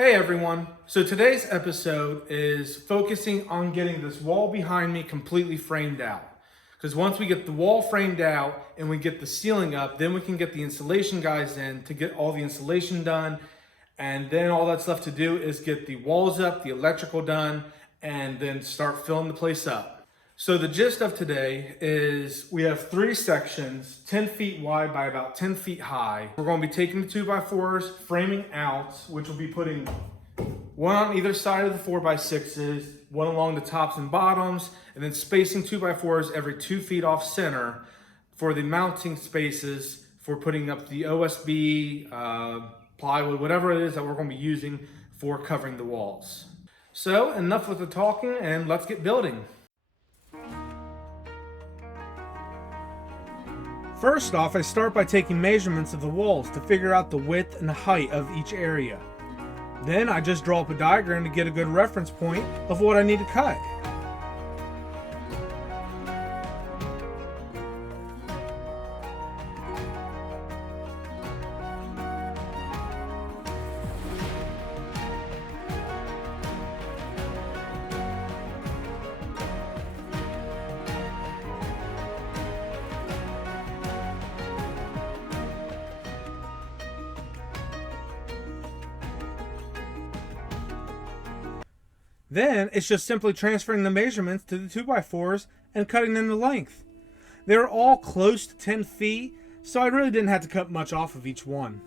Hey everyone, so today's episode is focusing on getting this wall behind me completely framed out. Because once we get the wall framed out and we get the ceiling up, then we can get the installation guys in to get all the installation done. And then all that's left to do is get the walls up, the electrical done, and then start filling the place up. So the gist of today is we have three sections, 10 feet wide by about 10 feet high. We're going to be taking the 2x4s, framing out, which will be putting one on either side of the 4x6s, one along the tops and bottoms, and then spacing 2x4s every 2 feet off center for the mounting spaces for putting up the OSB, plywood, whatever it is that we're going to be using for covering the walls. So enough with the talking and let's get building. First off, I start by taking measurements of the walls to figure out the width and the height of each area. Then I just draw up a diagram to get a good reference point of what I need to cut. Then it's just simply transferring the measurements to the 2x4s and cutting them to length. They're all close to 10 feet, so I really didn't have to cut much off of each one.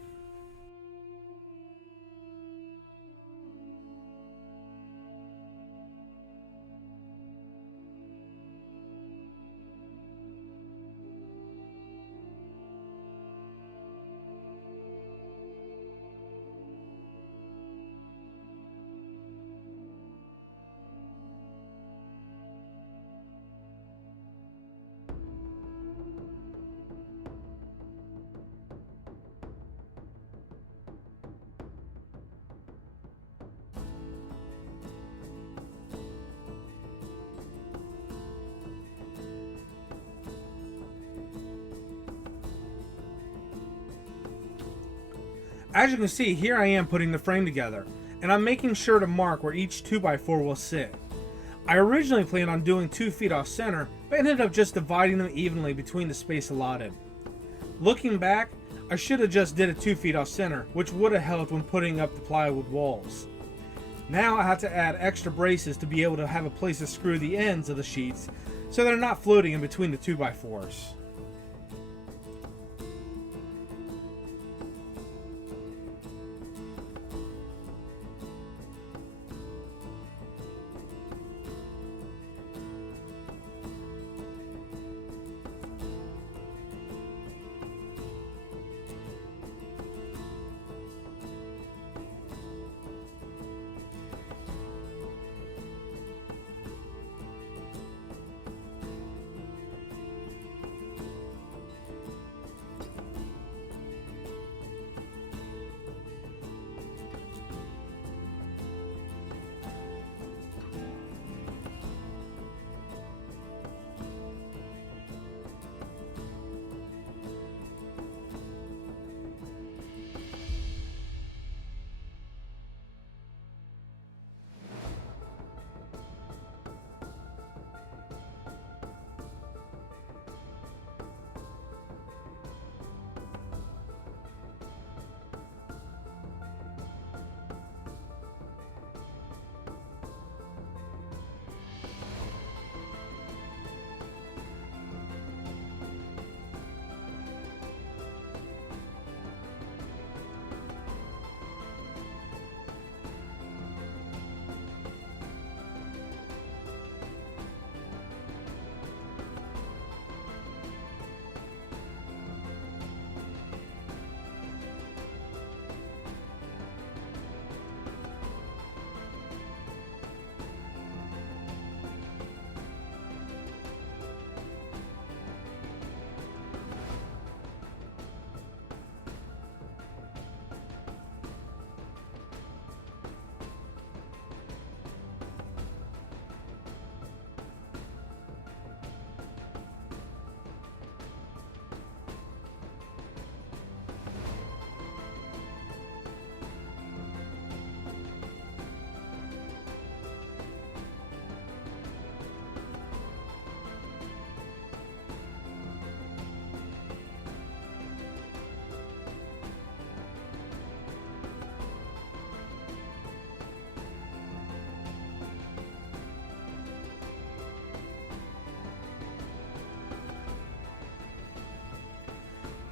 As you can see, here I am putting the frame together, and I'm making sure to mark where each 2x4 will sit. I originally planned on doing 2 feet off center, but ended up just dividing them evenly between the space allotted. Looking back, I should have just did a 2 feet off center, which would have helped when putting up the plywood walls. Now I have to add extra braces to be able to have a place to screw the ends of the sheets so they're not floating in between the 2x4s.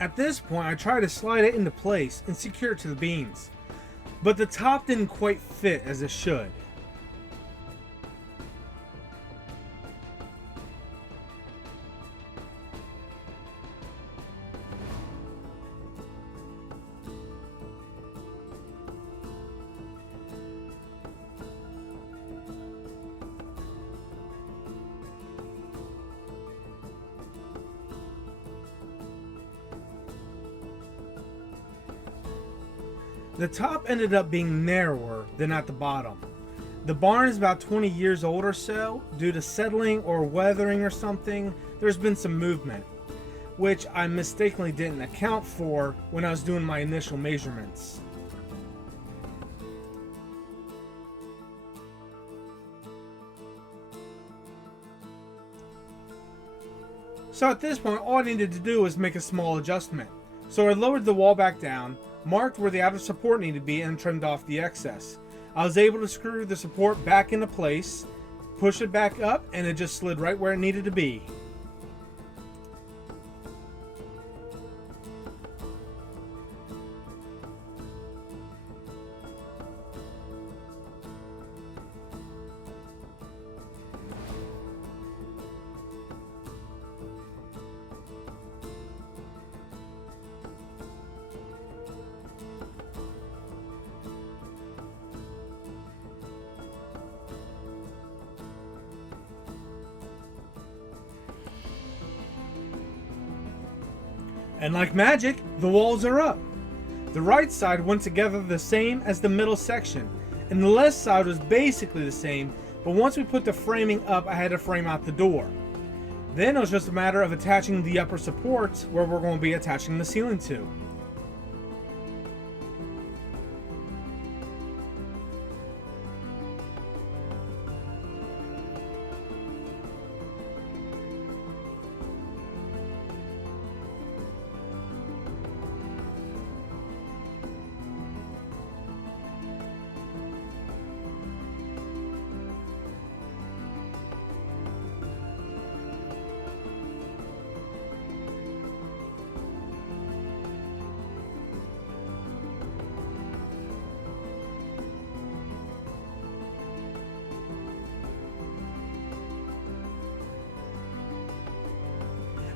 At this point, I tried to slide it into place and secure it to the beams, but the top didn't quite fit as it should. The top ended up being narrower than at the bottom. The barn is about 20 years old or so. Due to settling or weathering or something, there's been some movement, which I mistakenly didn't account for when I was doing my initial measurements. So at this point, all I needed to do was make a small adjustment. So I lowered the wall back down, marked where the outer support needed to be, and trimmed off the excess. I was able to screw the support back into place, push it back up, and it just slid right where it needed to be. And like magic, the walls are up. The right side went together the same as the middle section, and the left side was basically the same, but once we put the framing up, I had to frame out the door. Then it was just a matter of attaching the upper supports where we're going to be attaching the ceiling to.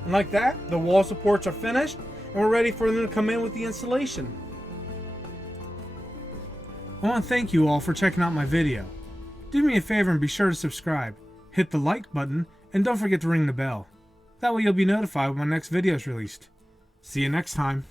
And like that, the wall supports are finished, and we're ready for them to come in with the installation. I want to thank you all for checking out my video. Do me a favor and be sure to subscribe, hit the like button, and don't forget to ring the bell. That way you'll be notified when my next video is released. See you next time.